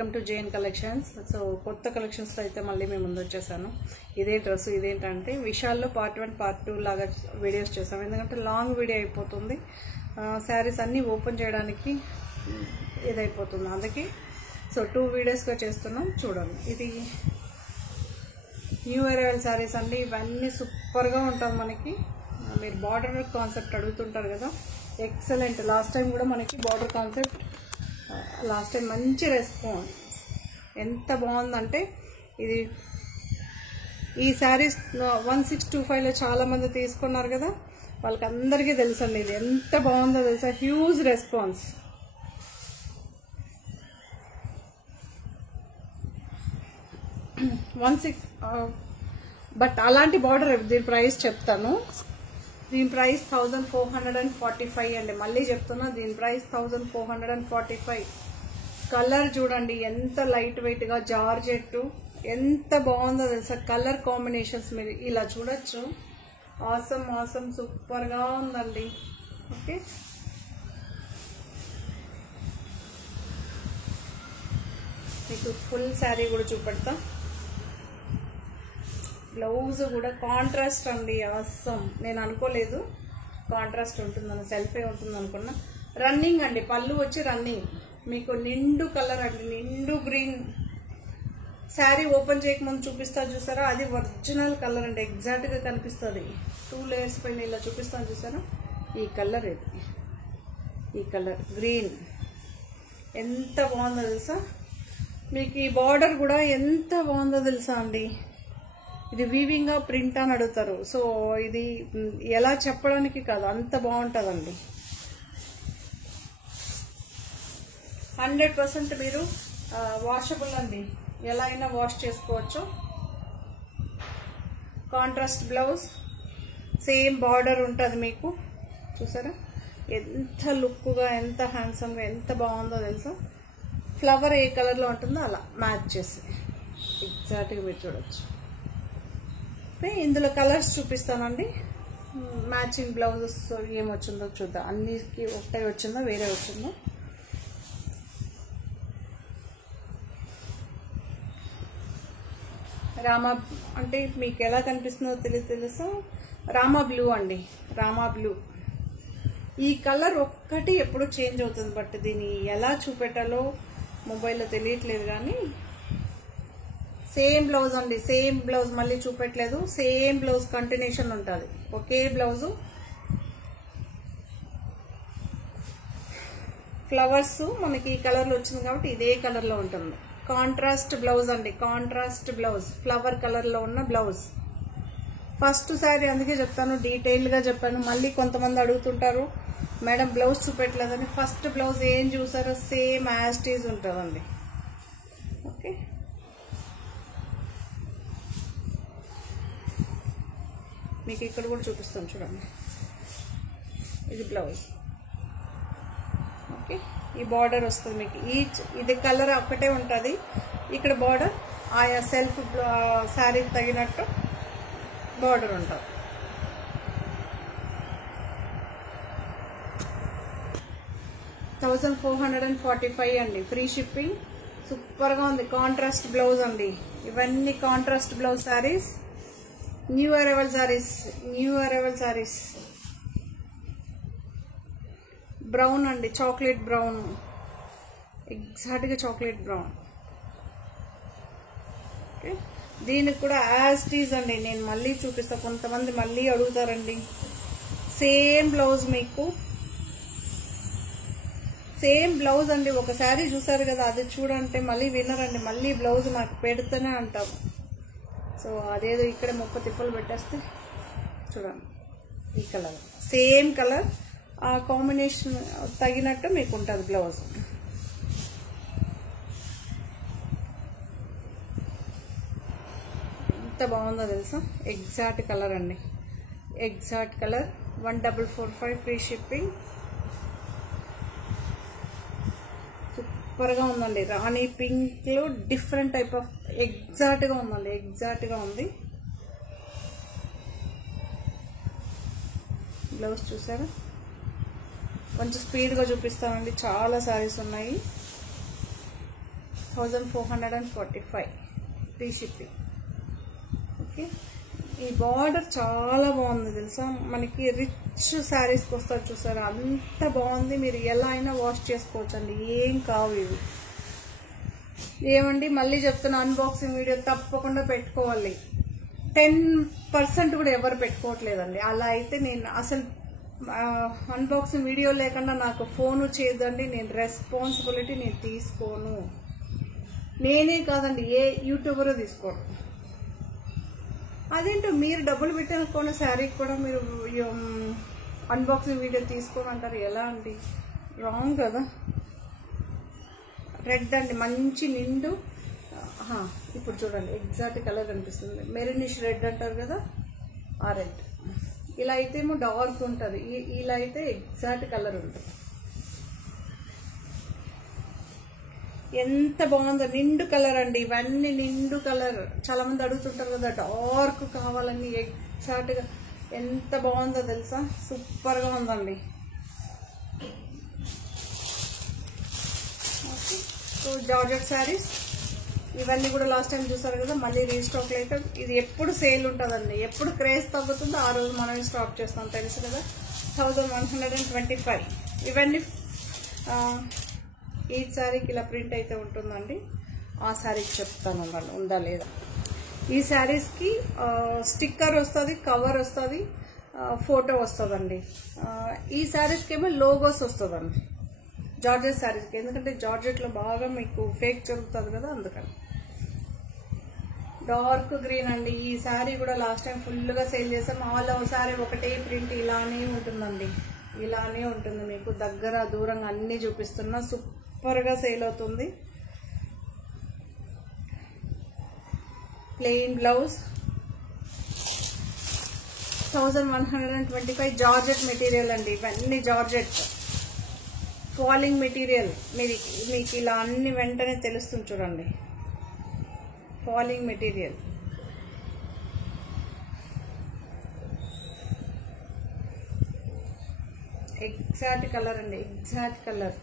Welcome to JN collections. So కొత్త కలెక్షన్స్తో అయితే మళ్ళీ మేము ముందు వచ్చేసాను. ఇదే డ్రెస్ ఇదేంటంటే విశాల్లో పార్ట్ 1 పార్ట్ 2 లాగా వీడియోస్ చేసాము, ఎందుకంటే లాంగ్ వీడియో అయిపోతుంది. శారీస్ అన్నీ ఓపెన్ చేయడానికి ఇదైపోతుంది, అందుకే సో 2 వీడియోస్గా చేస్తున్నాం. చూడండి, ఇది న్యూ అరైవల్ శారీస్ అండి. ఇవన్నీ సూపర్గా ఉంటుంది మనకి. మీరు బార్డర్ కాన్సెప్ట్ అడుగుతుంటారు కదా, ఎక్సలెంట్. లాస్ట్ టైం కూడా మనకి బార్డర్ కాన్సెప్ట్, లాస్ట్ టైం మంచి రెస్పాన్స్. ఎంత బాగుందంటే ఇది ఈ శారీస్ 1625లో చాలామంది తీసుకున్నారు కదా, వాళ్ళకి అందరికీ తెలుసండి ఇది ఎంత బాగుందో తెలుసా. Huge response. బట్ అలాంటి బార్డర్ దీని ప్రైస్ చెప్తాను. దీని ప్రైస్ 1445 అండి. మళ్ళీ చెప్తున్నా, దీని ప్రైస్ 1445. కలర్ చూడండి ఎంత లైట్ వెయిట్ గా, జార్జెట్ ఎంత బాగుందో తెలుసా. కలర్ కాంబినేషన్స్ మీరు ఇలా చూడొచ్చు. ఆసమ్ ఆసమ్ సూపర్ గా ఉందండి. ఓకే, మీకు ఫుల్ శారీ కూడా చూపెడతా. బ్లౌజ్ కూడా కాంట్రాస్ట్ అండి. ఆసమ్. నేను అనుకోలేదు కాంట్రాస్ట్ ఉంటుందని, సెల్ఫే ఉంటుంది అనుకున్నా. రన్నింగ్ అండి, పళ్ళు వచ్చి రన్నింగ్. మీకు నిండు కలర్ అండి, నిండు గ్రీన్. శారీ ఓపెన్ చేయకముందు చూపిస్తా చూసారా, అది ఒరిజినల్ కలర్ అండి. ఎగ్జాక్ట్గా కనిపిస్తుంది. 2 లేయర్స్ పైన ఇలా చూపిస్తాను చూసారా, ఈ కలర్. ఇది ఈ కలర్ గ్రీన్ ఎంత బాగుందో తెలుసా. మీకు ఈ బార్డర్ కూడా ఎంత బాగుందో తెలుసా అండి. ఇది వీవింగ్ ప్రింట్ అని అడుగుతారు. సో ఇది ఎలా చెప్పడానికి కాదు, అంత బాగుంటుందండి. 100% మీరు వాషబుల్ అండి, ఎలా అయినా వాష్ చేసుకోవచ్చు. కాంట్రాస్ట్ బ్లౌజ్, సేమ్ బార్డర్ ఉంటుంది మీకు. చూసారా ఎంత లుక్గా, ఎంత హ్యాండ్సమ్గా, ఎంత బాగుందో తెలుసా. ఫ్లవర్ ఏ కలర్లో ఉంటుందో అలా మ్యాచ్ చేసి ఎగ్జాక్ట్గా మీరు చూడొచ్చు. ఇందులో కలర్స్ చూపిస్తానండి. మ్యాచింగ్ బ్లౌజెస్ ఏమొచ్చిందో చూద్దాం. అన్నిటికీ ఒకటే వచ్చిందో వేరే వచ్చిందో. రామా అంటే మీకు ఎలా కనిపిస్తుందో తెలుసు. రామా బ్లూ అండి, రామా బ్లూ. ఈ కలర్ ఒక్కటి ఎప్పుడు చేంజ్ అవుతుంది, బట్ దీన్ని ఎలా చూపెట్టాలో మొబైల్లో తెలియట్లేదు. కానీ సేమ్ బ్లౌజ్ అండి, సేమ్ బ్లౌజ్. మళ్ళీ చూపెట్టలేదు, సేమ్ బ్లౌజ్ కంటిన్యూషన్ ఉంటుంది, ఒకే బ్లౌజు. ఫ్లవర్స్ మనకి ఈ కలర్లో వచ్చింది కాబట్టి ఇదే కలర్లో ఉంటుంది. కాంట్రాస్ట్ బ్లౌజ్ అండి, కాంట్రాస్ట్ బ్లౌజ్, ఫ్లవర్ కలర్లో ఉన్న బ్లౌజ్. ఫస్ట్ శారీ అందుకే చెప్తాను, డీటెయిల్గా చెప్పాను. మళ్ళీ కొంతమంది అడుగుతుంటారు మేడం బ్లౌజ్ చూపెట్టలేదని. ఫస్ట్ బ్లౌజ్ ఏం చూసారో సేమ్ యాజ్ టీజ్ ఉంటుందండి. ఓకే, మీకు ఇక్కడ కూడా చూపిస్తాను చూడండి. ఇది బ్లౌజ్. ఓకే, ఈ బార్డర్ వస్తుంది మీకు. ఇది కలర్ ఒక్కటే ఉంటుంది. ఇక్కడ బార్డర్ ఆయా సెల్ఫ్ శారీకి తగినట్టు బార్డర్ ఉంటుంది. $1445 అండి, ఫ్రీ షిప్పింగ్. సూపర్గా ఉంది. కాంట్రాస్ట్ బ్లౌజ్ అండి. ఇవన్నీ contrast blouse saris, new arrival saris. New arrival saris. Brown అండి, చాక్లెట్ బ్రౌన్, ఎగ్జాక్ట్గా చాక్లెట్ బ్రౌన్. ఓకే, దీనికి కూడా యాజ్ టీజ్ అండి. నేను మళ్ళీ చూపిస్తాను, కొంతమంది మళ్ళీ అడుగుతారండి. సేమ్ బ్లౌజ్ మీకు, సేమ్ బ్లౌజ్ అండి. ఒక శారీ చూసారు కదా, అది చూడంటే మళ్ళీ వినరండి, మళ్ళీ బ్లౌజ్ నాకు పెడితేనే అంటాము. సో అదేదో ఇక్కడ 30 తిప్పలు పెట్టేస్తే చూడండి, ఈ కలర్ సేమ్ కలర్, ఆ కాంబినేషన్ తగినట్టు మీకు ఉంటుంది బ్లౌజ్. ఎంత బాగుందో తెలుసా. ఎగ్జాక్ట్ కలర్ అండి, ఎగ్జాక్ట్ కలర్. 1445 free shipping. సూపర్గా ఉందండి. రాణి పింక్లో డిఫరెంట్ టైప్ ఆఫ్ ఎగ్జాక్ట్గా ఉందండి, ఎగ్జాక్ట్గా ఉంది. బ్లౌజ్ చూసారా, కొంచెం స్పీడ్గా చూపిస్తామండి, చాలా సారీస్ ఉన్నాయి. 1445 ఫ్రీ షిప్పింగ్. ఓకే, ఈ బార్డర్ చాలా బాగుంది తెలుసా, మనకి రిచ్ శారీస్కి వస్తారు చూసారా, అంత బాగుంది. మీరు ఎలా అయినా వాష్ చేసుకోవచ్చు అండి, ఏం కావు ఇవి. ఏమండి మళ్ళీ చెప్తున్నా, అన్బాక్సింగ్ వీడియో తప్పకుండా పెట్టుకోవాలి. 10% కూడా ఎవరు పెట్టుకోవట్లేదండి. అలా అయితే నేను అసలు అన్బాక్సింగ్ వీడియో లేకుండా నాకు ఫోను చేయదండి, నేను రెస్పాన్సిబిలిటీ నేను తీసుకోను. నేనే కాదండి, ఏ యూట్యూబరు తీసుకోరు. అదేంటో మీరు డబ్బులు పెట్టిన శారీకి కూడా మీరు అన్బాక్సింగ్ వీడియో తీసుకోమంటారు, ఎలా అండి? రాంగ్ కదా. రెడ్ అండి, మంచి నిండు. ఇప్పుడు చూడండి ఎగ్జాక్ట్ కలర్ కనిపిస్తుంది, మెరూనిష్ రెడ్ అంటారు కదా, ఆ రెడ్. ఇలా అయితే ఏమో డార్క్ ఉంటుంది, ఇలా అయితే ఎగ్జాక్ట్ కలర్ ఉంటుంది. ఎంత బాగుందో, నిండు కలర్ అండి, ఇవన్నీ నిండు కలర్. చాలా మంది అడుగుతుంటారు కదా డార్క్ కావాలని, ఎగ్జాక్ట్ గా ఎంత బాగుందో తెలుసా, సూపర్ గా ఉందండి. సో జార్జెట్ శారీస్ ఇవన్నీ కూడా లాస్ట్ టైం చూసారు కదా, మళ్ళీ రీస్టాక్ అయితే ఇది ఎప్పుడు సేల్ ఉంటుందండి, ఎప్పుడు క్రేజ్ తగ్గుతుందో ఆ రోజు మనం స్టాక్ చేస్తాం, తెలుసు కదా. 1125 ఇవన్నీ. ఈ శారీకి ఇలా ప్రింట్ అయితే ఉంటుందండి, ఆ శారీకి చెప్తాను ఉందా లేదా. ఈ శారీస్కి స్టిక్కర్ వస్తుంది, కవర్ వస్తుంది, ఫోటో వస్తుందండి. ఈ శారీస్కి ఏమో లోగోస్ వస్తుందండి జార్జెట్ శారీస్కి, ఎందుకంటే జార్జెట్లో బాగా మీకు ఫేక్ జరుగుతుంది కదా, అందుకని. డార్క్ గ్రీన్ అండి, ఈ శారీ కూడా లాస్ట్ టైం ఫుల్గా సేల్ చేసాం. ఆల్ ఓవర్ శారీ ఒకటే ప్రింట్ ఇలానే ఉంటుందండి, ఇలానే ఉంటుంది. మీకు దగ్గర దూరంగా అన్నీ చూపిస్తున్నా, సూపర్గా సేల్ అవుతుంది. ప్లెయిన్ బ్లౌజ్ 1125 జార్జెట్ మెటీరియల్ అండి, ఇవన్నీ జార్జెట్ ఫాలింగ్ మెటీరియల్. మీకు ఇలా అన్ని వెంటనే తెలుస్తుంది చూడండి, ఫాలింగ్ మెటీరియల్. ఎగ్జాక్ట్ కలర్ అండి, ఎగ్జాక్ట్ కలర్,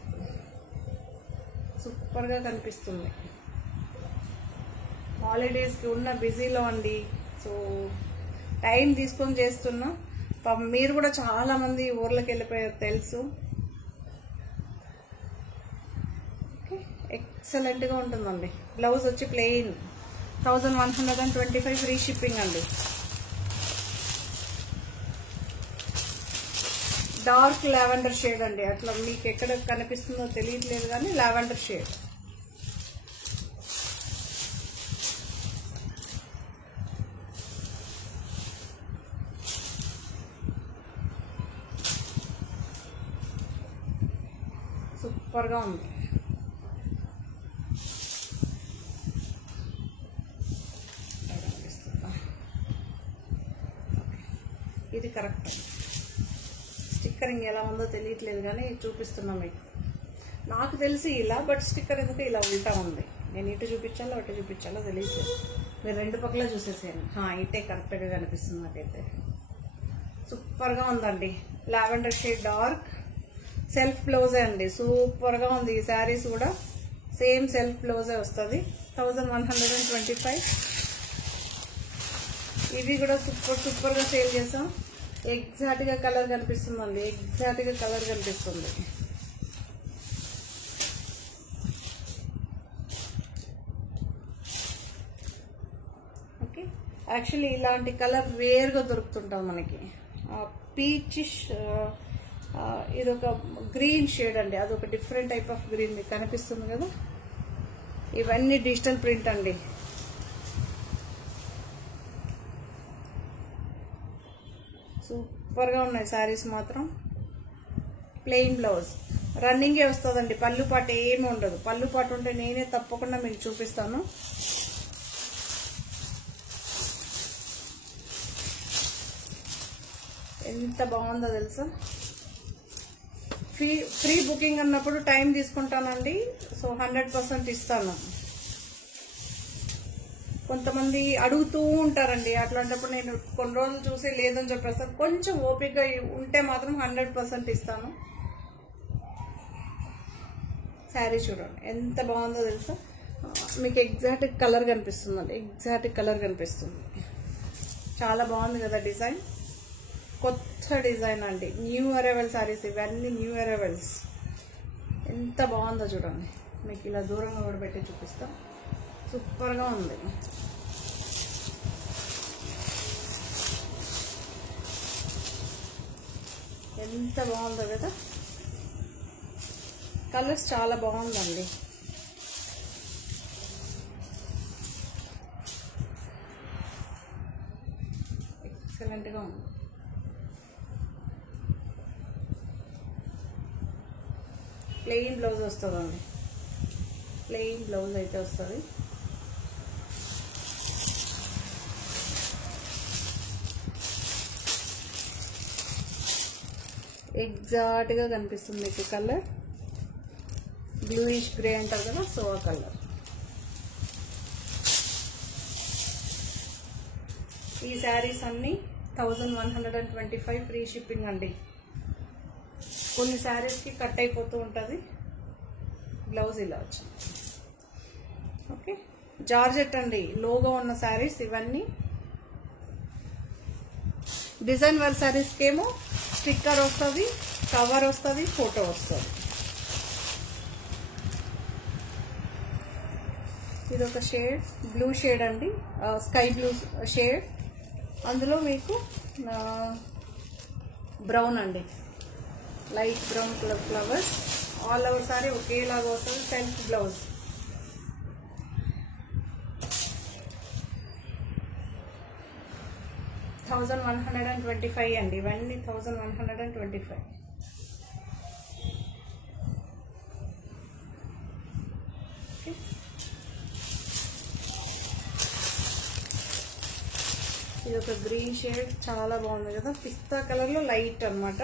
సూపర్గా కనిపిస్తుంది. హాలిడేస్కి ఉన్న బిజీలో అండి, సో టైం తీసుకొని చేస్తున్నా. మీరు కూడా చాలా మంది ఊర్లోకి వెళ్ళిపోయారు తెలుసు. ఎక్సలెంట్ గా ఉంటుందండి. బ్లౌజ్ వచ్చి ప్లెయిన్ 1125 ఫ్రీ షిప్పింగ్ అండి. డార్క్ లావెండర్ షేడ్ అండి, అట్లా మీకు ఎక్కడ కనిపిస్తుందో తెలియట్లేదు కానీ లావెండర్ షేడ్. సూపర్ గా ఉంది. ఇది కరెక్ట్. స్టిక్కరింగ్ ఎలా ఉందో తెలియట్లేదు కానీ చూపిస్తున్నా మీకు. నాకు తెలిసి ఇలా, బట్ స్టిక్కర్ ఎందుకు ఇలా ఉల్టా ఉంది. నేను ఇటు చూపించాలో అటు చూపించాలో తెలియదు. మీరు రెండు పక్కల చూసేసాను. ఇటే కరెక్ట్గా కనిపిస్తుంది నాకైతే. సూపర్గా ఉందండి. లావెండర్ షేడ్ డార్క్ సెల్ఫ్ బ్లౌజే అండి. సూపర్గా ఉంది. ఈ శారీస్ కూడా సేమ్ సెల్ఫ్ బ్లౌజే వస్తుంది. 1125. ఇవి కూడా సూపర్గా సేల్ చేసాం. ఎగ్జాక్ట్గా కలర్ కనిపిస్తుందండి, ఎగ్జాక్ట్గా కలర్ కనిపిస్తుంది. ఓకే, యాక్చువల్లీ ఇలాంటి కలర్ రేర్గా దొరుకుతుంటుంది మనకి. పీచిష్, ఇదొక గ్రీన్ షేడ్ అండి, అదొక డిఫరెంట్ టైప్ ఆఫ్ గ్రీన్ మీకు కనిపిస్తుంది కదా. ఇవన్నీ డిజిటల్ ప్రింట్ అండి. సూపర్గా ఉన్నాయి శారీస్ మాత్రం. ప్లెయిన్ బ్లౌజ్ రన్నింగే వస్తుందండి, పళ్ళు పాటు ఏమి ఉండదు. పళ్ళు పాటు ఉంటే నేనే తప్పకుండా మీకు చూపిస్తాను. ఎంత బాగుందో తెలుసా. ఫ్రీ బుకింగ్ అన్నప్పుడు టైం తీసుకుంటానండి, సో 100% ఇస్తాను. కొంతమంది అడుగుతూ ఉంటారండి, అట్లాంటప్పుడు నేను కొన్ని రోజులు చూసి లేదని చెప్పేస్తాను. కొంచెం ఓపికగా ఉంటే మాత్రం 100% ఇస్తాను. శారీ చూడండి ఎంత బాగుందో తెలుసా. మీకు ఎగ్జాక్ట్ కలర్ కనిపిస్తుందండి, ఎగ్జాక్ట్ కలర్ కనిపిస్తుంది. చాలా బాగుంది కదా డిజైన్, కొత్త డిజైన్ అండి. న్యూ అరైవల్ సారీస్ ఇవన్నీ, న్యూ అరైవల్స్. ఎంత బాగుందో చూడండి. మీకు ఇలా దూరంగా కూడా పెట్టి చూపిస్తాం. సూపర్గా ఉంది. ఎంత బాగుందో కదా, కలర్స్ చాలా బాగుందండి. ఎక్సలెంట్గా ఉంది. ప్లెయిన్ బ్లౌజ్ వస్తుందండి, ప్లెయిన్ బ్లౌజ్ అయితే వస్తుంది. ఎగ్జాక్ట్గా కనిపిస్తుంది మీకు కలర్, బ్లూయిష్ గ్రే అంటారు కదా, సో ఆ కలర్. ఈ శారీస్ అన్నీ 1125 ఫ్రీ షిప్పింగ్ అండి. కొన్ని శారీస్కి కట్ అయిపోతూ ఉంటుంది. బ్లౌజ్ ఇలా వచ్చింది. ఓకే, జార్జెట్ అండి, లోగా ఉన్న శారీస్ ఇవన్నీ. డిజైన్ వర్క్ శారీస్కి ఏమో స్టిక్కర్ వస్తుంది, కవర్ వస్తుంది, ఫోటో వస్తుంది. ఇది ఒక షేడ్, బ్లూ షేడ్ అండి, స్కై బ్లూ షేడ్. అందులో మీకు బ్రౌన్ అండి, light brown colour flowers. All over sorry ఒకేలాగా వస్తుంది. Self blouse. $1125 అండి. ఇవన్నీ 1125. ఇది ఒక గ్రీన్ షేడ్, చాలా బాగుంది కదా, పిస్తా కలర్ లో లైట్ అన్నమాట.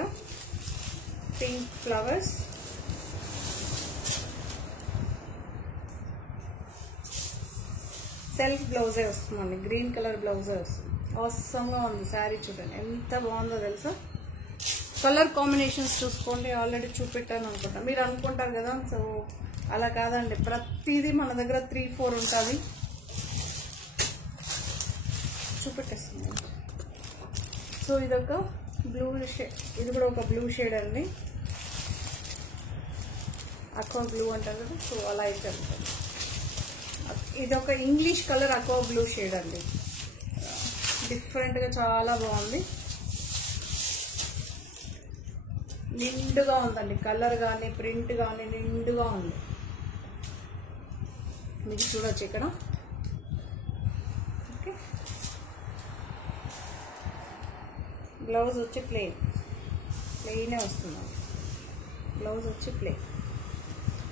Pink flowers. సెల్ఫ్ బ్లౌజే వస్తుందండి, గ్రీన్ కలర్ బ్లౌజే వస్తుంది. అవసరంగా ఉంది శారీ. చూడండి ఎంత బాగుందో తెలుసా. కలర్ కాంబినేషన్స్ చూసుకోండి, ఆల్రెడీ చూపెట్టాను అనుకుంటా. మీరు అనుకుంటారు కదా, సో అలా కాదండి, ప్రతిదీ మన దగ్గర 3-4 ఉంటుంది. చూపెట్టేస్తుంది. సో ఇదొక బ్లూ షేడ్, ఇది కూడా ఒక బ్లూ షేడ్ అండి, అక్వా బ్లూ అంటారు కదా, సో అలా అయితే ఉంటుంది. ఇదొక English colour aqua blue shade అండి, డిఫరెంట్గా చాలా బాగుంది. నిండుగా ఉందండి, కలర్ కానీ ప్రింట్ కానీ నిండుగా ఉంది. మీకు చూడొచ్చు ఇక్కడ. ఓకే, బ్లౌజ్ వచ్చి ప్లెయినే వస్తుంది. బ్లౌజ్ వచ్చి ప్లెయిన్.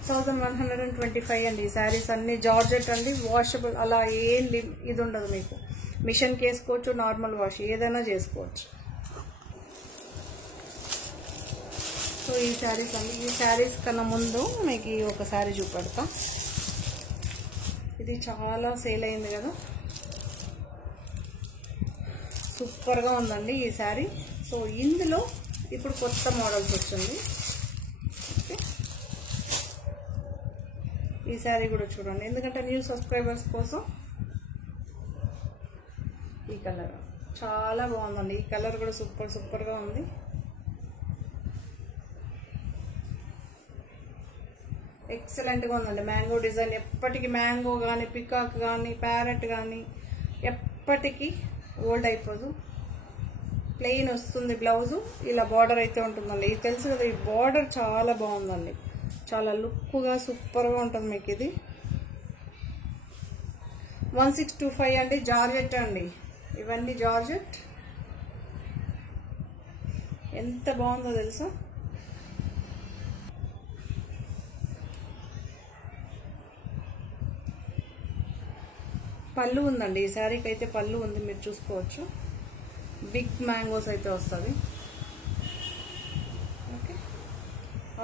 1125 అండి. ఈ శారీస్ అన్ని జార్జెట్ అండి, వాషబుల్. అలా ఏం ఇది ఉండదు మీకు. మిషన్కి వేసుకోవచ్చు, నార్మల్ వాష్ ఏదైనా చేసుకోవచ్చు. సో ఈ శారీస్ అండి. ఈ శారీస్ కన్నా ముందు మీకు ఒక శారీ చూపెడతా. ఇది చాలా సేల్ అయింది కదా, సూపర్గా ఉందండి ఈ శారీ. సో ఇందులో ఇప్పుడు కొత్త మోడల్స్ వచ్చింది. ఓకే, ఈ శారీ కూడా చూడండి, ఎందుకంటే న్యూ సబ్స్క్రైబర్స్ కోసం. ఈ కలర్ చాలా బాగుందండి, ఈ కలర్ కూడా సూపర్గా ఉంది. ఎక్సలెంట్గా ఉందండి. మ్యాంగో డిజైన్ ఎప్పటికీ, మ్యాంగో కానీ పికాక్ కానీ ప్యారెట్ కానీ ఎప్పటికీ ఓల్డ్ అయిపోదు. ప్లెయిన్ వస్తుంది బ్లౌజు, ఇలా బార్డర్ అయితే ఉంటుందండి. ఇది తెలుసు కదా, ఈ బార్డర్ చాలా బాగుందండి, చాలా లుక్గా సూపర్గా ఉంటుంది మీకు. ఇది 1625 అండి. జార్జెట్ అండి, ఇవన్నీ జార్జెట్. ఎంత బాగుందో తెలుసా. పళ్ళు ఉందండి ఈ శారీకి అయితే, పళ్ళు ఉంది, మీరు చూసుకోవచ్చు. బిగ్ మ్యాంగోస్ అయితే వస్తుంది. ఓకే,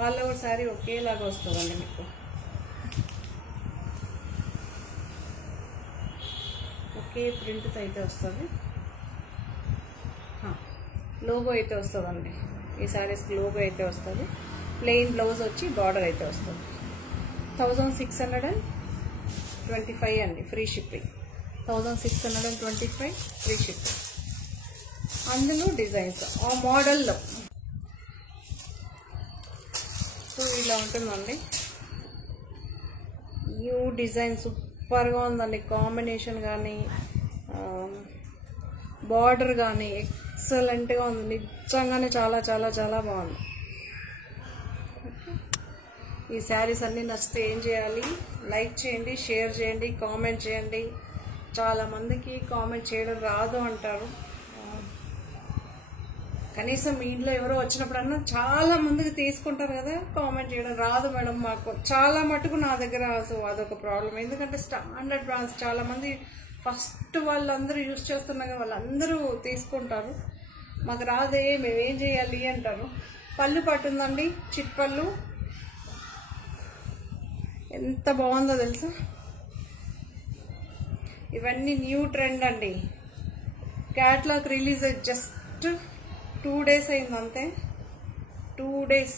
ఆల్ ఓవర్ శారీ ఒకేలాగా వస్తుందండి మీకు. ఒకే ప్రింట్తో అయితే వస్తుంది. లోగో అయితే వస్తుందండి ఈ శారీస్కి, లోగో అయితే వస్తుంది. ప్లెయిన్ బ్లౌజ్ వచ్చి బార్డర్ అయితే వస్తుంది. 1625 1625 అండి, ఫ్రీ షిప్పింగ్. 1625 free shipping. అందులో డిజైన్స్ ఆ మోడల్లో. సో ఇలా ఉంటుందండి. న్యూ డిజైన్ సూపర్గా ఉందండి. కాంబినేషన్ కానీ బార్డర్ కానీ ఎక్సలెంట్గా ఉంది. నిజంగానే చాలా చాలా చాలా బాగుంది. ఈ శారీస్ అన్నీ నచ్చితే ఏం చేయాలి? లైక్ చేయండి, షేర్ చేయండి, కామెంట్ చేయండి. చాలామందికి కామెంట్ చేయడం రాదు అంటారు. కనీసం మీ ఇంట్లో ఎవరో వచ్చినప్పుడన్నా చాలా మందికి తీసుకుంటారు కదా, కామెంట్ చేయడం రాదు మేడం మాకు. చాలా మటుకు నా దగ్గర. సో అదొక ప్రాబ్లం. ఎందుకంటే స్టాండర్డ్ బ్రాండ్స్ చాలామంది ఫస్ట్ వాళ్ళందరూ యూజ్ చేస్తున్నారు, వాళ్ళందరూ తీసుకుంటారు. మాకు రాదే, మేమేం చేయాలి అంటారు. పళ్ళు పట్టుందండి, చిట్ పళ్ళు. ఎంత బాగుందో తెలుసా. ఇవన్నీ న్యూ ట్రెండ్ అండి. క్యాట్లాగ్ రిలీజ్ జస్ట్ 2 days అయింది అంతే. 2 days.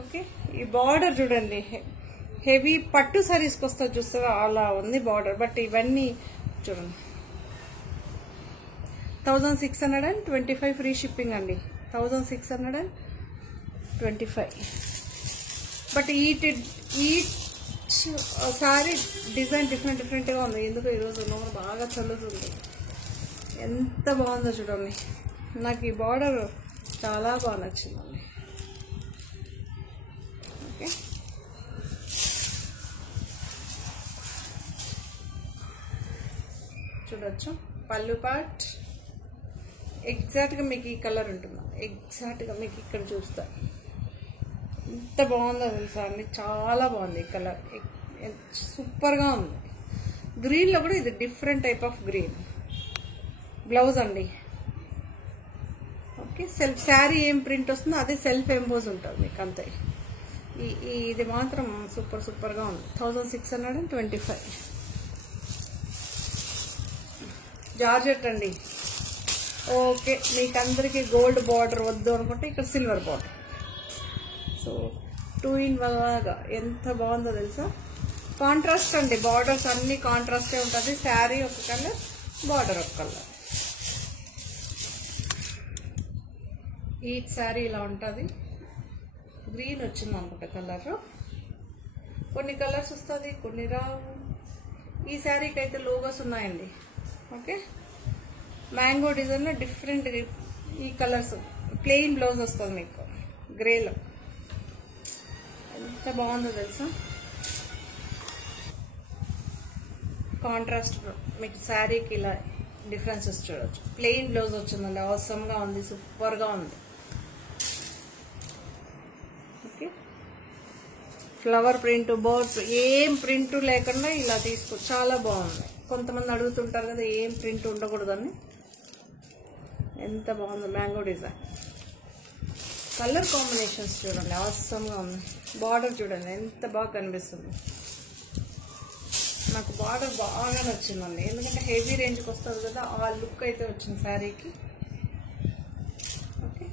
ఓకే. ఈ బార్డర్ చూడండి, హెవీ పట్టు సారీస్కి వస్తుంది చూస్తారా, అలా ఉంది బార్డర్. బట్ ఇవన్నీ చూడండి. 1625 ఫ్రీ షిప్పింగ్ అండి. 1625. బట్ ఈ సారీ డిజైన్ డిఫరెంట్గా ఉంది. ఎందుకు ఈరోజు నోరు బాగా చల్లుతుంది. ఎంత బాగుందో చూడండి. నాకు ఈ బార్డర్ చాలా బాగా నచ్చిందండి. ఓకే. చూడొచ్చు పళ్ళు పార్ట్. ఎగ్జాక్ట్గా మీకు ఈ కలర్ ఉంటుంది. ఎగ్జాక్ట్గా మీకు ఇక్కడ చూస్తా ఎంత బాగుందో తెలుసా అండి. చాలా బాగుంది ఈ కలర్, సూపర్గా ఉంది. గ్రీన్లో కూడా ఇది different type of green. Blouse అండి. ఓకే. సెల్ఫ్ శారీ ఏం ప్రింట్ వస్తుందో అదే సెల్ఫ్ ఎంబోజ్ ఉంటుంది మీకు అంతే. ఇది మాత్రం సూపర్గా ఉంది. 1625. జార్జెట్ అండి. ఓకే. మీకు అందరికీ గోల్డ్ బార్డర్ వద్దు అనుకుంటే ఇక్కడ సిల్వర్ బార్డర్. సో 2 in 1 లాగా ఎంత బాగుందో తెలుసా. కాంట్రాస్ట్ అండి. బార్డర్స్ అన్ని కాంట్రాస్టే ఉంటుంది. శారీ ఒక కలర్, బార్డర్ ఒక కలర్. ఈ శారీ ఇలా ఉంటుంది. గ్రీన్ వచ్చింది అనుకుంటా కలర్. కొన్ని కలర్స్ వస్తుంది, కొన్ని రావు. ఈ శారీకి అయితే లోగోస్ ఉన్నాయండి. ఓకే. మ్యాంగో డిజైన్లో డిఫరెంట్ ఈ కలర్స్. ప్లెయిన్ బ్లౌజ్ వస్తుంది మీకు గ్రేలో. ఎంత బాగుందో తెలుసా. కాంట్రాస్ట్ మీకు శారీకి ఇలా డిఫరెన్సెస్ చూడవచ్చు. ప్లెయిన్ బ్లౌజ్ వచ్చిందండి. అవసరంగా ఉంది, సూపర్గా ఉంది. ఓకే. ఫ్లవర్ ప్రింట్, బర్డ్స్ ఏం ప్రింట్ లేకుండా ఇలా తీసుకో. చాలా బాగుంది. కొంతమంది అడుగుతుంటారు కదా ఏం ప్రింట్ ఉండకూడదని. ఎంత బాగుంది మ్యాంగో డిజైన్. కలర్ కాంబినేషన్స్ చూడండి, అవసరంగా ఉంది. బార్డర్ చూడండి ఎంత బాగా కనిపిస్తుంది. నాకు బార్డర్ బాగా నచ్చిందండి. ఎందుకంటే హెవీ రేంజ్కి వస్తుంది కదా, ఆ లుక్ అయితే వచ్చింది శారీకి. ఓకే.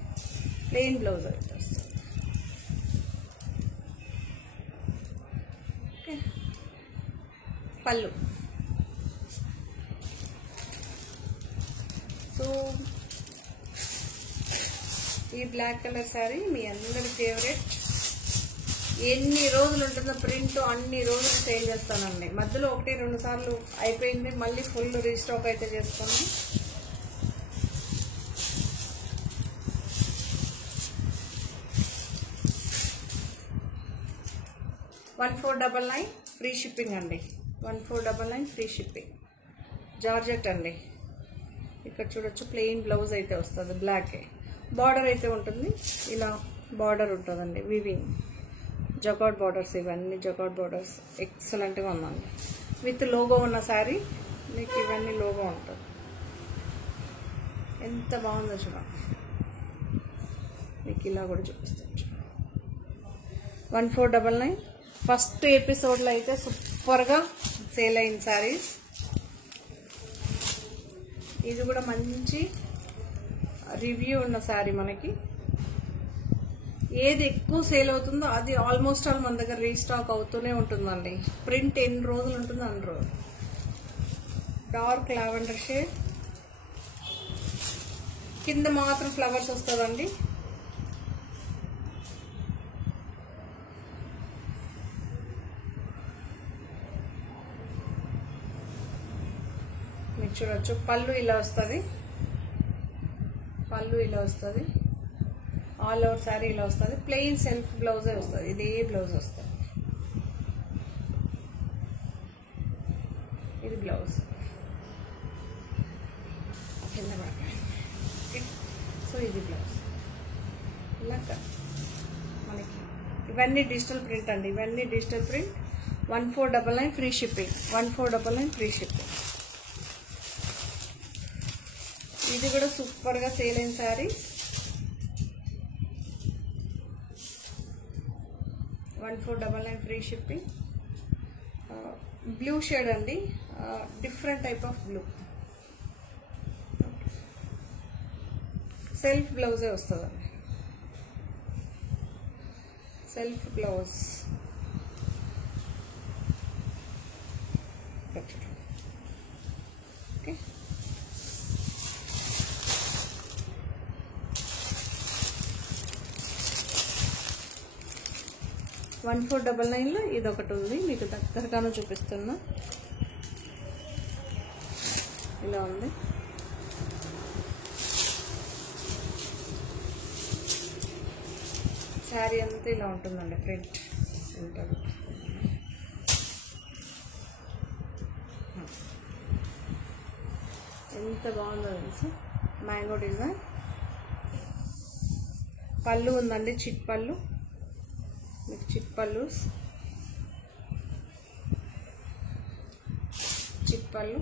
ప్లెయిన్ బ్లౌజ్ అయితే వస్తుంది. ఓకే. పళ్ళు. సో ఈ బ్లాక్ కలర్ శారీ మీ అందరి ఫేవరెట్. ఎన్ని రోజులు ఉంటుందో ప్రింట్ అన్ని రోజులు సేల్ చేస్తానండి. మధ్యలో 1-2 సార్లు అయిపోయింది, మళ్ళీ ఫుల్ రీస్టాక్ అయితే చేస్తాను. $1499 ఫ్రీ షిప్పింగ్ అండి. 1499 ఫ్రీ షిప్పింగ్. జార్జెట్ అండి. ఇక్కడ చూడొచ్చు ప్లెయిన్ బ్లౌజ్ అయితే వస్తుంది. బ్లాక్ బార్డర్ అయితే ఉంటుంది. ఇలా బార్డర్ ఉంటుందండి. Weaving jacquard borders. ఇవన్నీ జకార్డ్ బార్డర్స్. ఎక్సలెంట్గా ఉందండి. విత్ లోగో ఉన్న శారీ మీకు ఇవన్నీ లోగో ఉంటుంది. ఎంత బాగుందో చూడండి. మీకు ఇలా కూడా చూపిస్తాను చూడండి. 1499. ఫస్ట్ ఎపిసోడ్లో అయితే సూపర్గా సేల్ అయిన శారీస్. ఇది కూడా మంచి రివ్యూ ఉన్న శారీ మనకి. ఏది ఎక్కువ సేల్ అవుతుందో అది ఆల్మోస్ట్ ఆల్ మన దగ్గర రీస్టాక్ అవుతూనే ఉంటుందండి. ప్రింట్ ఎన్ని రోజులు ఉంటుంది అన్ని రోజులు. డార్క్ లావెండర్ షేడ్, కింద మాత్రం ఫ్లవర్స్ వస్తుందండి. మీరు చూడొచ్చు పళ్ళు ఇలా వస్తుంది, పళ్ళు ఇలా వస్తుంది, ఆల్ ఓవర్ శారీ ఇలా వస్తుంది. ప్లెయిన్ సెల్ఫ్ బ్లౌజే వస్తుంది, ఇదే బ్లౌజ్ వస్తుంది. ఇది బ్లౌజ్ కింద ఓకే. సో ఇది బ్లౌజ్ ఇలా మనకి. ఇవన్నీ డిజిటల్ ప్రింట్ అండి, ఇవన్నీ digital print. 1499 free shipping, 1499 free shipping. ఇది కూడా సూపర్ గా సేల్ అయిన sari. 1499 free shipping. Blue shade అండి, different type of blue. Self బ్లౌజే వస్తుందండి, సెల్ఫ్ బ్లౌజ్. ఓకే, 1499లో ఇది ఒకటి ఉంది, మీకు దగ్గరగానే చూపిస్తున్నా. ఇలా ఉంది. శారీ అంతా ఇలా ఉంటుందండి, ప్రింట్ ఉంటుంది. ఎంత బాగుందో తెలుసు. Mango design. పళ్ళు ఉందండి, చిట్ పళ్ళు, మీకు చిట్ పళ్ళు, చిట్ పళ్ళు.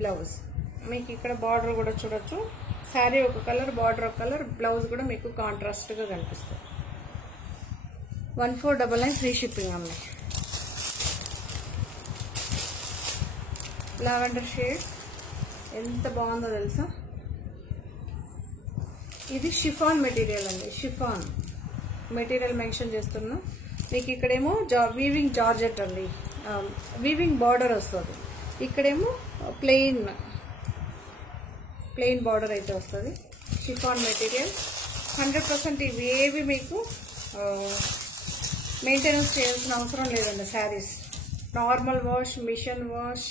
బ్లౌజ్ మీకు ఇక్కడ బార్డర్ కూడా చూడొచ్చు. శారీ ఒక కలర్, బార్డర్ ఒక కలర్, బ్లౌజ్ కూడా మీకు కాంట్రాస్ట్గా కనిపిస్తుంది. 1499 ఫ్రీ షిప్పింగ్ అమ్మ. లావెండర్ షేడ్ ఎంత బాగుందో తెలుసా. ఇది షిఫాన్ మెటీరియల్ అండి, షిఫాన్ మెటీరియల్ మెన్షన్ చేస్తున్నా. మీకు ఇక్కడేమో వీవింగ్ జార్జెట్ అండి, వీవింగ్ బార్డర్ వస్తుంది. ఇక్కడేమో ప్లెయిన్ బార్డర్ అయితే వస్తుంది. Chiffon material 100%. ఇవి ఏవి మీకు మెయింటెనెన్స్ చేయాల్సిన అవసరం లేదండి. Saris normal wash, machine wash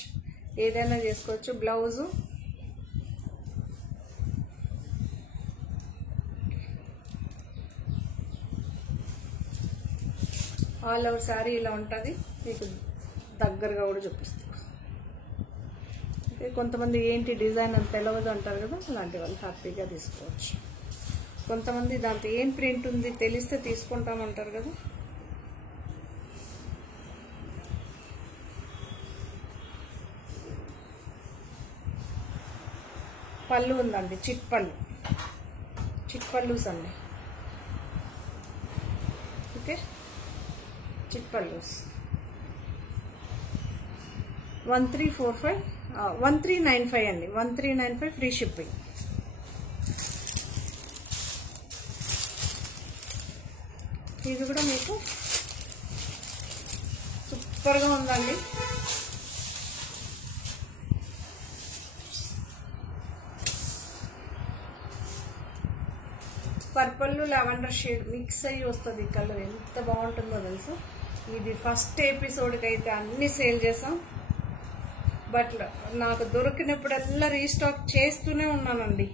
ఏదైనా చేసుకోవచ్చు. బ్లౌజు ఆల్ ఓవర్ శారీ ఇలా ఉంటుంది. మీకు దగ్గరగా కూడా చూపిస్తాను. కొంతమంది ఏంటి డిజైన్ అని తెలియదు అంటారు కదా, అలాంటి వాళ్ళు హ్యాపీగా తీసుకోవచ్చు. కొంతమంది దాంతో ఏం ప్రింట్ ఉంది తెలిస్తే తీసుకుంటామంటారు కదా. పళ్ళు ఉందండి, చిట్ పళ్ళు, చిట్ పళ్ళుస్ అండి. ఓకే, చిట్ పళ్ళుస్ 1395 అండి, 1395 ఫ్రీ షిప్పింగ్. ఇది కూడా మీకు సూపర్గా ఉందండి. పర్పుల్ లావెండర్ షేడ్ మిక్స్ అయ్యి వస్తుంది. ఈ కలర్ ఎంత బాగుంటుందో తెలుసు. ఇది ఫస్ట్ ఎపిసోడ్కి అయితే అన్ని సేల్ చేసాం, బట్ నాకు దొరికినప్పుడల్లా రీస్టాక్ చేస్తూనే ఉన్నానండి.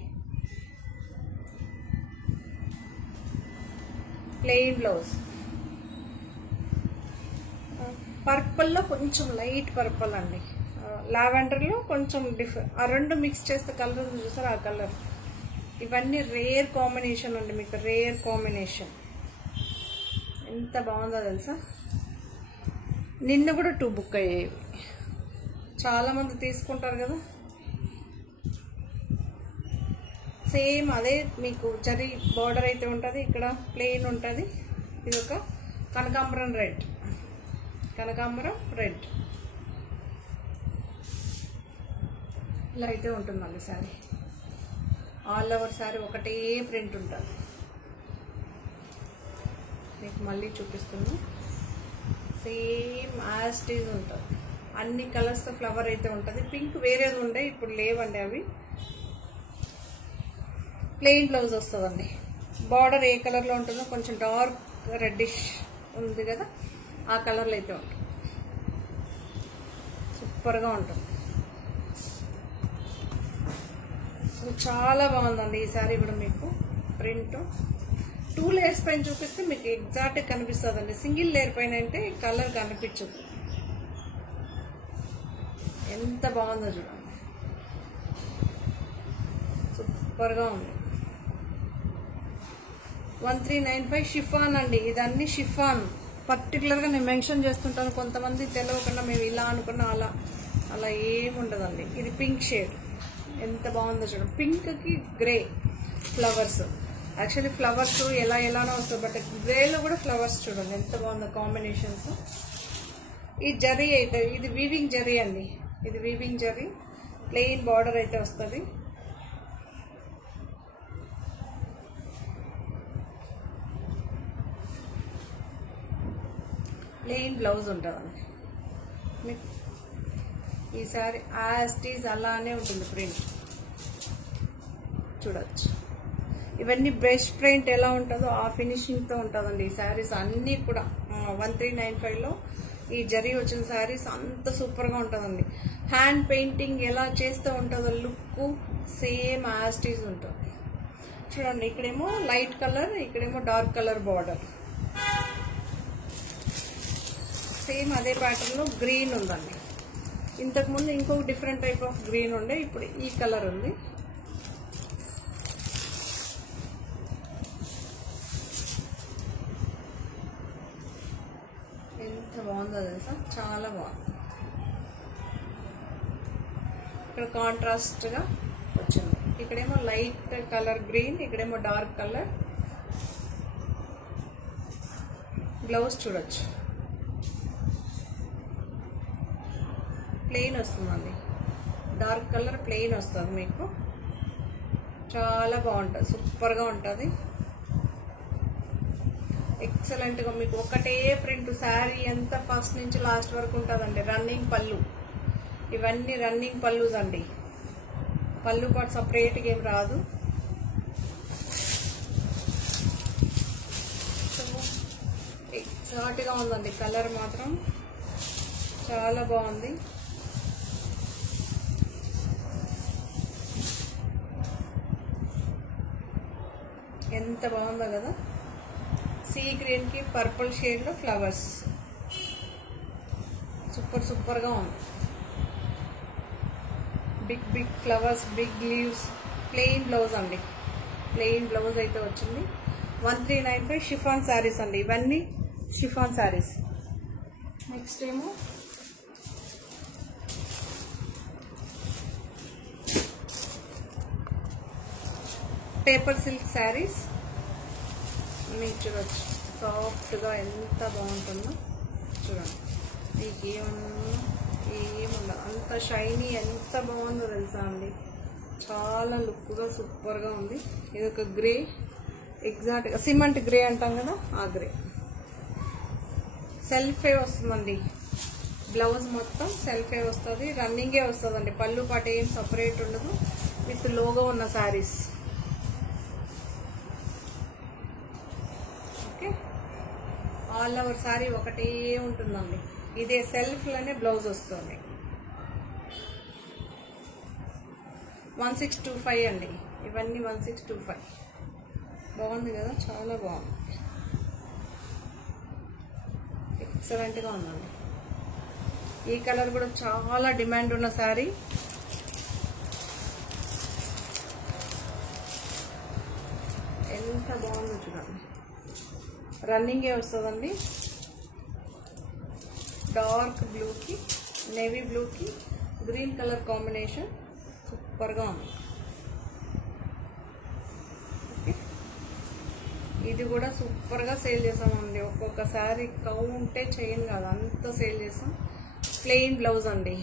ప్లెయిన్ బ్లౌజ్, పర్పుల్లో కొంచెం లైట్ పర్పుల్ అండి, లావెండర్లో కొంచెం డిఫరెంట్. ఆ రెండు మిక్స్ చేస్తే కలర్ చూసారు, ఆ కలర్. ఇవన్నీ రేర్ కాంబినేషన్ అండి, మీకు రేర్ కాంబినేషన్. ఎంత బాగుందో తెలుసా. నిన్న కూడా 2 బుక్ అయ్యేవి, చాలా మంది తీసుకుంటారు కదా. సేమ్ అదే మీకు జరీ బార్డర్ అయితే ఉంటుంది, ఇక్కడ ప్లెయిన్ ఉంటుంది. ఇది ఒక కనకాంబరం రెడ్, కనకాంబరం రెడ్. ఇలా అయితే ఉంటుందండి శారీ. ఆల్ ఓవర్ శారీ ఒకటే ప్రింట్ ఉంటుంది. మీకు మళ్ళీ చూపిస్తున్నాను. సేమ్ యాజ్ ఇట్ ఈజ్ ఉంటుంది. అన్ని కలర్స్తో ఫ్లవర్ అయితే ఉంటుంది. పింక్ వేరేది ఉండే, ఇప్పుడు లేవండి అవి. ప్లెయిన్ బ్లౌజ్ వస్తుందండి. బార్డర్ ఏ కలర్లో ఉంటుందో కొంచెం డార్క్ రెడ్డిష్ ఉంది కదా, ఆ కలర్లో అయితే ఉంటుంది. సూపర్గా ఉంటుంది. చాలా బాగుందండి ఈ శారీ కూడా. మీకు ప్రింట్ 2 లేయర్స్ పైన చూపిస్తే మీకు ఎగ్జాక్ట్గా కనిపిస్తుందండి. సింగిల్ లేయర్ పైన అంటే కలర్ కనిపించదు. ఎంత బాగుందో చూడండి, సూపర్గా ఉంది. 1395 షిఫాన్ అండి. ఇదన్నీ షిఫాన్. పర్టికులర్గా నేను మెన్షన్ చేస్తుంటాను, కొంతమంది తెలియకుండా మేము ఇలా అనుకున్నా అలా ఏముండదండి. ఇది పింక్ షేడ్. ఎంత బాగుందో చూడండి. పింక్కి గ్రే ఫ్లవర్స్. యాక్చువల్లీ ఫ్లవర్స్ ఎలానో వస్తుంది, బట్ గ్రేలో కూడా ఫ్లవర్స్ చూడండి ఎంత బాగుందో కాంబినేషన్స్. ఈ జరీ అయితే ఇది వీవింగ్ జరీ అండి. ఇది వీవింగ్ జరీ. ప్లెయిన్ బార్డర్ అయితే వస్తుంది. ప్లెయిన్ బ్లౌజ్ ఉంటుందండి. మీకు ఈ సారీ యాజ్ ఇట్ ఈజ్ అలానే ఉంటుంది ప్రింట్. చూడొచ్చు. ఇవన్నీ బ్రష్ పెయింట్ ఎలా ఉంటుందో ఆ ఫినిషింగ్తో ఉంటుందండి ఈ శారీస్ అన్నీ కూడా. 1395లో ఈ జరీ వచ్చిన శారీస్ అంత సూపర్గా ఉంటుందండి. హ్యాండ్ పెయింటింగ్ ఎలా చేస్తూ ఉంటుందో look same as it is ఉంటుంది. చూడండి, ఇక్కడేమో లైట్ కలర్, ఇక్కడేమో డార్క్ కలర్ బార్డర్. సేమ్ అదే ప్యాటర్న్లో గ్రీన్ ఉందండి. ఇంతకుముందు ఇంకొక డిఫరెంట్ టైప్ ఆఫ్ గ్రీన్ ఉండే, ఇప్పుడు ఈ కలర్ ఉంది. ఎంత బాగుందో తెలుసా, చాలా బాగుంది. ఇక్కడ కాంట్రాస్ట్గా వచ్చింది. ఇక్కడేమో లైట్ కలర్ గ్రీన్, ఇక్కడేమో డార్క్ కలర్. బ్లౌజ్ చూడొచ్చు, ప్లెయిన్ వస్తుందండి. డార్క్ కలర్ ప్లెయిన్ వస్తుంది మీకు. చాలా బాగుంటుంది, సూపర్గా ఉంటుంది. ఎక్సలెంట్గా మీకు ఒకటే ప్రింట్. శారీ ఎంత ఫస్ట్ నుంచి లాస్ట్ వరకు ఉంటుందండి. రన్నింగ్ పళ్ళు, ఇవన్నీ రన్నింగ్ పళ్ళుస్ అండి. పళ్ళు పాటు సపరేట్గా ఏం రాదు. ఎగ్జాక్ట్గా ఉందండి. కలర్ మాత్రం చాలా బాగుంది. ఎంత బాగుందో కదా. సీ గ్రీన్కి పర్పుల్ షేడ్లో ఫ్లవర్స్. సూపర్గా ఉంది. Big flowers, big leaves. Plain blouse అండి. ప్లెయిన్ బ్లౌజ్ అయితే వచ్చింది. 1395 షిఫాన్ శారీస్ అండి. ఇవన్నీ షిఫాన్ శారీస్. నెక్స్ట్ ఏమో పేపర్ సిల్క్ శారీస్. మీకు చూడొచ్చు సాఫ్ట్గా ఎంత బాగుంటుందో చూడండి. మీకు ఏముండదు, అంత షైనీ, ఎంత బాగుందో తెలుసా అండి. చాలా లుక్గా సూపర్గా ఉంది. ఇది ఒక గ్రే, ఎగ్జాక్ట్గా సిమెంట్ గ్రే అంటాం కదా, ఆ గ్రే. సెల్ఫే వస్తుందండి. బ్లౌజ్ మొత్తం సెల్ఫే వస్తుంది. రన్నింగే వస్తుందండి. పళ్ళు పాట ఏం సపరేట్ ఉండదు. విత్ లోగో ఉన్న శారీస్. ఆల్ ఓవర్ శారీ ఒకటే ఉంటుందండి. ఇదే సెల్ఫ్లోనే బ్లౌజ్ వస్తుంది. 1625 అండి. ఇవన్నీ 1625. బాగుంది కదా, చాలా బాగుంది. ఎక్సలెంట్గా ఉందండి. ఈ కలర్ కూడా చాలా డిమాండ్ ఉన్న శారీ. ఎంత బాగుందో చూడండి. రన్నింగే వస్తుందండి. డార్క్ బ్లూకి, నేవీ బ్లూకి గ్రీన్ కలర్ కాంబినేషన్ సూపర్గా ఉంది. ఓకే, ఇది కూడా సూపర్గా సేల్ చేసామండి. ఒక్కొక్కసారి కౌంటే చేయను కాదు, అంత సేల్ చేసాం. ప్లెయిన్ బ్లౌజ్ అండి.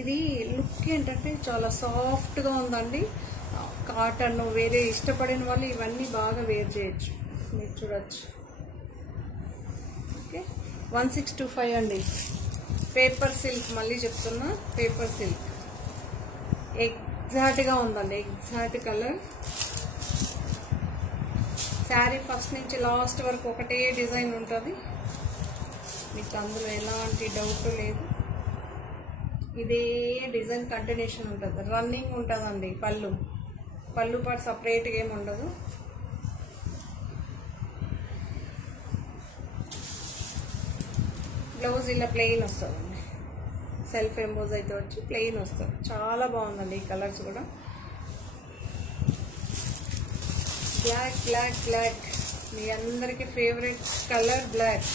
ఇది లుక్ ఏంటంటే చాలా సాఫ్ట్గా ఉందండి. కాటన్ వేరే ఇష్టపడిన వాళ్ళు ఇవన్నీ బాగా వేర్ చేయొచ్చు. మీరు చూడొచ్చు. ఓకే, 1625 అండి. పేపర్ సిల్క్, మళ్ళీ చెప్తున్నా పేపర్ సిల్క్. ఎగ్జాక్ట్గా ఉందండి, ఎగ్జాక్ట్ కలర్. శారీ ఫస్ట్ నుంచి లాస్ట్ వరకు ఒకటే డిజైన్ ఉంటుంది, మీకు అందులో ఎలాంటి డౌట్ లేదు. ఇదే డిజైన్ కంటిన్యూషన్ ఉంటుంది, రన్నింగ్ ఉంటుందండి. పళ్ళు పాటు సపరేట్గా ఏమి ఉండదు. బ్లౌజ్ ఇలా ప్లెయిన్ వస్తుందండి, సెల్ఫ్ ఎంబోజ్ అయితే వచ్చి ప్లెయిన్ వస్తుంది. చాలా బాగుందండి ఈ కలర్స్ కూడా. బ్లాక్ బ్లాక్ బ్లాక్, మీ అందరికీ ఫేవరెట్ కలర్ బ్లాక్.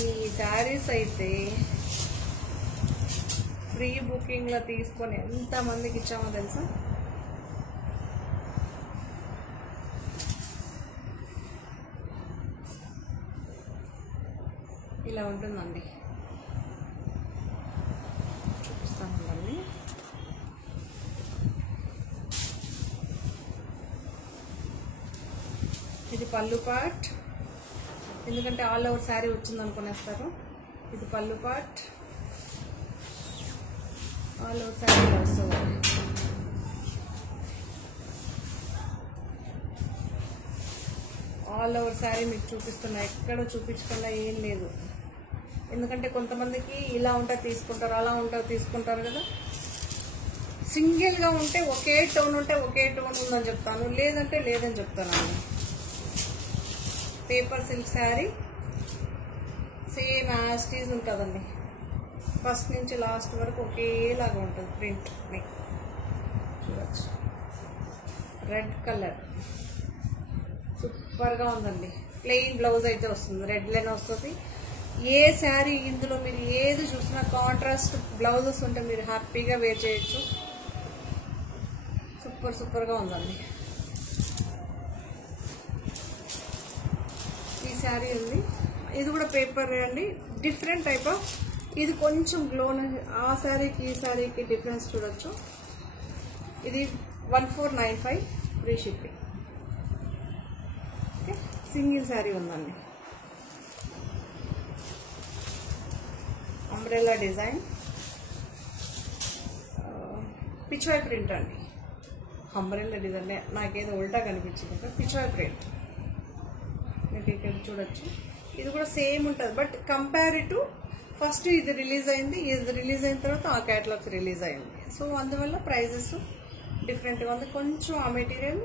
ఈ శారీస్ అయితే ఫ్రీ బుకింగ్లో తీసుకొని ఎంతమందికి ఇచ్చామో తెలుసా. ఇలా ఉంటుందండి, చూపిస్తాను మళ్ళీ. ఇది పళ్ళు పార్ట్, ఎందుకంటే ఆల్ ఓవర్ శారీ వచ్చింది అనుకునేస్తారు. ఇది పళ్ళు పార్ట్, ఆల్ ఓవర్ శారీ వస్తుంది. ఆల్ ఓవర్ శారీ మీకు చూపిస్తున్నా, ఎక్కడ చూపించకుండా ఏం లేదు. ఎందుకంటే కొంతమందికి ఇలా ఉంటే తీసుకుంటారు, అలా ఉంటారు తీసుకుంటారు కదా. సింగిల్గా ఉంటే ఒకే టోన్ ఉంటే ఒకే టోన్ ఉందని చెప్తాను, లేదంటే లేదని చెప్తాను. పేపర్ సిల్క్ శారీ సేమ్ యాస్టీజ్ ఉంటుందండి, ఫస్ట్ నుంచి లాస్ట్ వరకు ఒకేలాగా ఉంటుంది ప్రింట్. మీకు చూడచ్చు, రెడ్ కలర్ సూపర్గా ఉందండి. ప్లెయిన్ బ్లౌజ్ అయితే వస్తుంది, రెడ్ లైన్ వస్తుంది. ఏ శారీ ఇందులో మీరు ఏది చూసినా కాంట్రాస్ట్ బ్లౌజెస్ ఉంటే మీరు హ్యాపీగా వేర్ చేయొచ్చు. సూపర్గా ఉందండి. ఈ శారీ ఉంది, ఇది కూడా పేపర్ అండి, డిఫరెంట్ టైప్ ఆఫ్. ఇది కొంచెం గ్లో, ఆ శారీకి ఈ శారీకి డిఫరెన్స్ చూడొచ్చు. ఇది 1495 free shipping. Okay, single sari ఉందండి. అంబ్రెల్లా డిజైన్, పిచ్వాయ్ ప్రింట్ అండి. అంబ్రెల్లా డిజైన్ నాకేదో ఉల్టా కనిపించింది కదా, పిచ్వాయ్ ప్రింట్ మీకు ఇక్కడ చూడొచ్చు. ఇది కూడా సేమ్ ఉంటుంది, బట్ కంపేర్ టు ఫస్ట్ ఇది రిలీజ్ అయింది, ఇది రిలీజ్ అయిన తర్వాత ఆ క్యాటలాగ్స్ రిలీజ్ అయింది. సో అందువల్ల ప్రైజెస్ డిఫరెంట్గా ఉంది. కొంచెం ఆ మెటీరియల్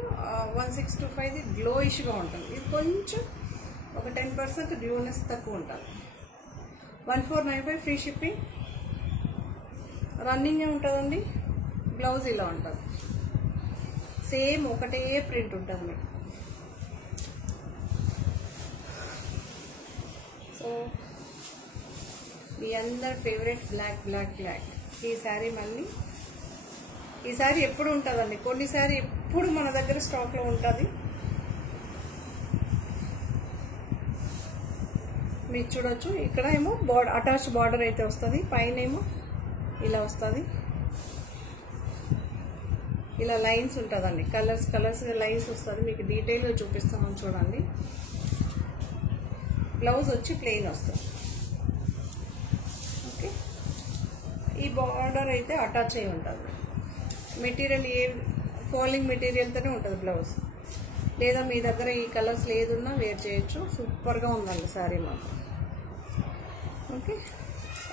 1625 గ్లోయిష్గా ఉంటుంది, ఇది కొంచెం ఒక 10% గ్లోనెస్ తక్కువ ఉంటుంది. 1495 ఫ్రీ షిప్పింగ్, రన్నింగే ఉంటుందండి. బ్లౌజ్ ఇలా ఉంటుంది, సేమ్ ఒకటే ప్రింట్ ఉంటుంది మీకు. సో మీ అందరి ఫేవరెట్ బ్లాక్ బ్లాక్ బ్లాక్. ఈ శారీ మళ్ళీ, ఈ శారీ ఎప్పుడు ఉంటుందండి, కొన్ని శారీ ఎప్పుడు మన దగ్గర స్టాక్లో ఉంటుంది. మీకు చూడొచ్చు, ఇక్కడ ఏమో అటాచ్ బార్డర్ అయితే వస్తుంది, పైన ఏమో ఇలా వస్తుంది, ఇలా లైన్స్ ఉంటుందండి, కలర్స్ లైన్స్ వస్తుంది. మీకు డీటెయిల్గా చూపిస్తామని చూడండి. బ్లౌజ్ వచ్చి ప్లెయిన్ వస్తుంది. ఓకే, ఈ బార్డర్ అయితే అటాచ్ అయి ఉంటుంది. మెటీరియల్ ఏ ఫాలింగ్ మెటీరియల్తోనే ఉంటుంది బ్లౌజ్, లేదా మీ దగ్గర ఈ కలర్స్ లేదున్నా వేర్ చేయొచ్చు. సూపర్గా ఉందండి శారీ మాత్రం. ఓకే,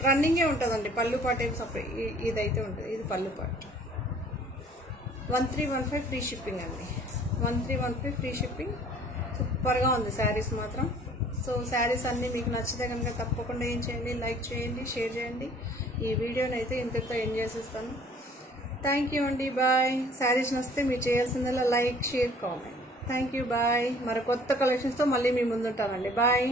రన్నింగే ఉంటుందండి. పళ్ళు పాటు ఏం సపరేట్, ఇదైతే ఉంటుంది, ఇది పళ్ళు పాటు. 1315 ఫ్రీ షిప్పింగ్ అండి, 1315 ఫ్రీ షిప్పింగ్. సూపర్గా ఉంది శారీస్ మాత్రం. సో శారీస్ అన్నీ మీకు నచ్చితే కనుక తప్పకుండా ఏం చేయండి, లైక్ చేయండి, షేర్ చేయండి. ఈ వీడియోని అయితే ఇంతతో ఎండ్ చేసేస్తాను. థ్యాంక్ యూ అండి, బాయ్. శారీస్ నచ్చితే మీరు చేయాల్సిందల్లా like, share, comment. Thank you, bye. మరి కొత్త కలెక్షన్స్తో మళ్ళీ మీ ముందుంటానండి. బాయ్.